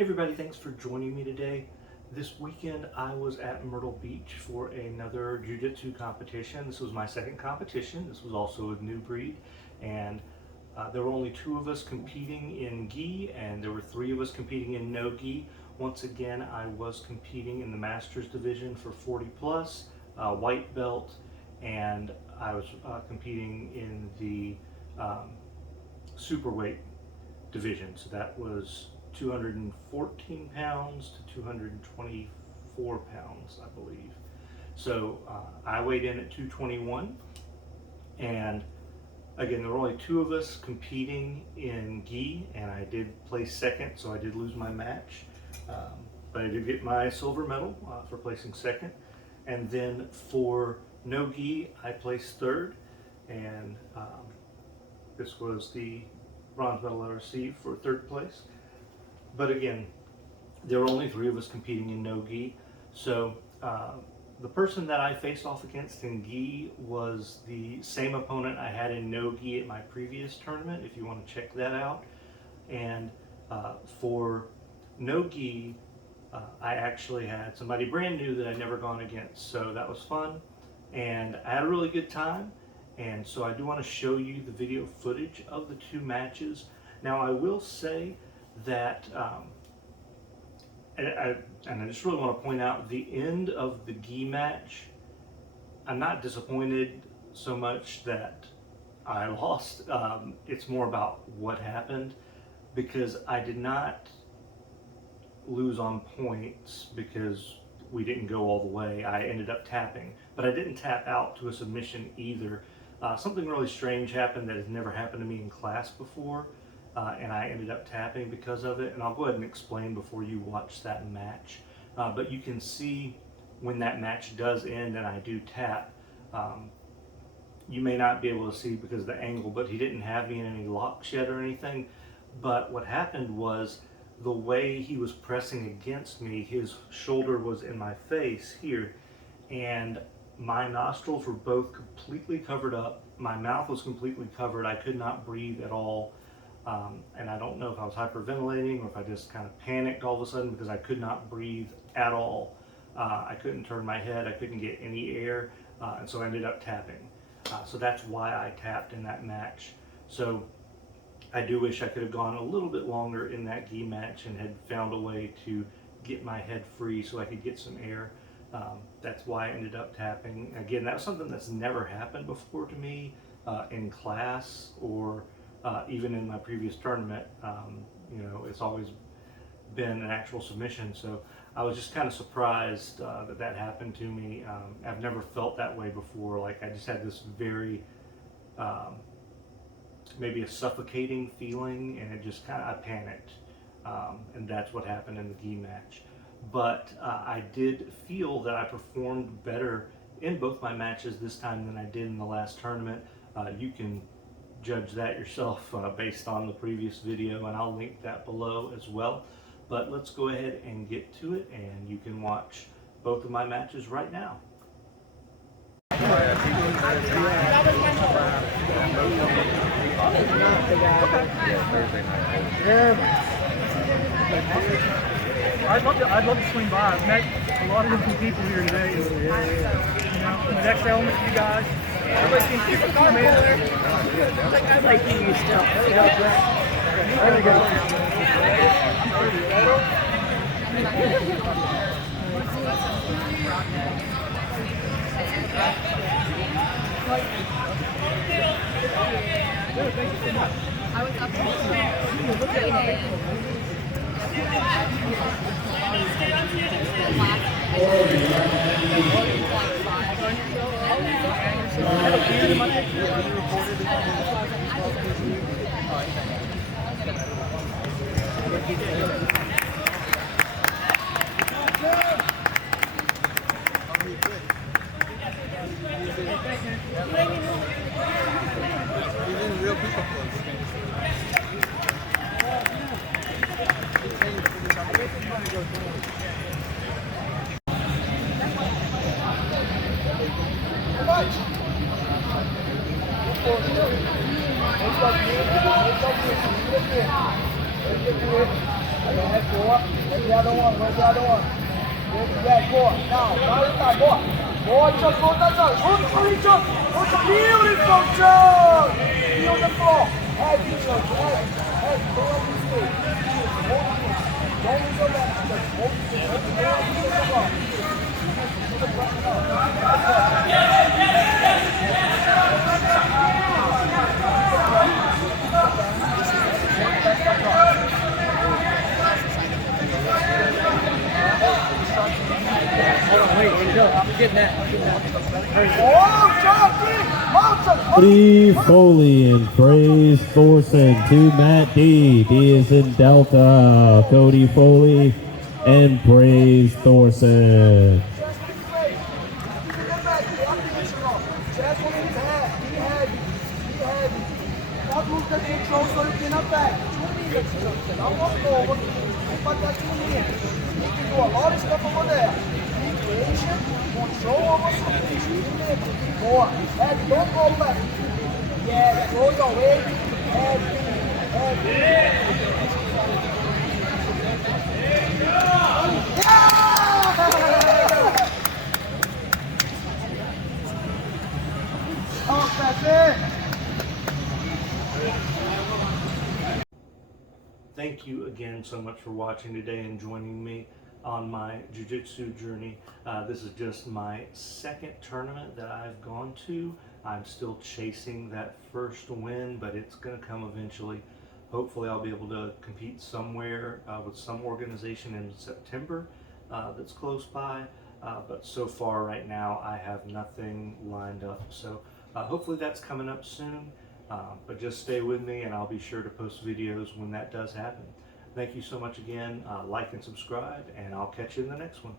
Hey everybody, thanks for joining me today. This weekend I was at Myrtle Beach for another Jiu-jitsu competition. This was my second competition. This was also a new breed, and there were only 2 of us competing in gi, and there were 3 of us competing in no gi. Once again, I was competing in the Masters division for 40 plus, white belt, and I was competing in the superweight division. So that was 214 pounds to 224 pounds, I believe. So I weighed in at 221, and again, there were only 2 of us competing in gi, and I did place second, so I did lose my match, but I did get my silver medal for placing second. And then for no gi, I placed third, and this was the bronze medal I received for third place. But again, there were only 3 of us competing in no gi. So the person that I faced off against in gi was the same opponent I had in no gi at my previous tournament, if you want to check that out. And for no gi, I actually had somebody brand new that I'd never gone against. So that was fun, and I had a really good time. And so I do want to show you the video footage of the 2 matches. Now I will say that, and I just really want to point out, the end of the gi match, I'm not disappointed so much that I lost. It's more about what happened, because I did not lose on points because we didn't go all the way. I ended up tapping, but I didn't tap out to a submission either. Something really strange happened that has never happened to me in class before. And I ended up tapping because of it, and I'll go ahead and explain before you watch that match. But you can see when that match does end and I do tap, you may not be able to see because of the angle, but he didn't have me in any locks yet or anything. But what happened was, the way he was pressing against me, his shoulder was in my face here, and my nostrils were both completely covered up. My mouth was completely covered. I could not breathe at all. And I don't know if I was hyperventilating or if I just kind of panicked all of a sudden, because I could not breathe at all. I couldn't turn my head, I couldn't get any air, and so I ended up tapping. So that's why I tapped in that match. So I do wish I could have gone a little bit longer in that gi match and had found a way to get my head free so I could get some air. That's why I ended up tapping. Again, that was something that's never happened before to me in class or even in my previous tournament. You know, it's always been an actual submission, so I was just kind of surprised that that happened to me. I've never felt that way before. Like, I just had this very maybe a suffocating feeling, and it just kind of, I panicked, and that's what happened in the gi match. But I did feel that I performed better in both my matches this time than I did in the last tournament. You can judge that yourself based on the previous video, and I'll link that below as well. But let's go ahead and get to it, and you can watch both of my matches right now. I'd love to swing by. I've met a lot of different people here today. You know, the next element, you guys. Everybody seems super cool, man. I like you still. There we go. Thank you so much. I was up there. I have a beard in my picture. Are you recorded? Even real people close. Let's go. one. Where's the other one? Where's the other one? Yeah, more. Now it's time. More. More, Chuck. Go, Chuck. Good, Chuck. Beautiful, Chuck. Be on the floor. Heavy, Chuck. Heavy. Don't let me stay. Hold it. Don't use your legs, Chuck. Hold it. Don't use your legs. Cody Foley and Praise Thorson to Matt D. D is in Delta. Cody Foley and Praise Thorson. A lot of stuff over there. Be patient, control over something. More. Head, don't go left. Yeah, throw your weight. Head, yeah! Oh, that's it. Thank you again so much for watching today and joining me on my jiu-jitsu journey. This is just my second tournament that I've gone to. I'm still chasing that first win, but it's going to come eventually. Hopefully I'll be able to compete somewhere with some organization in September that's close by. But so far right now I have nothing lined up. So hopefully that's coming up soon. But just stay with me and I'll be sure to post videos when that does happen. Thank you so much again. Like and subscribe, and I'll catch you in the next one.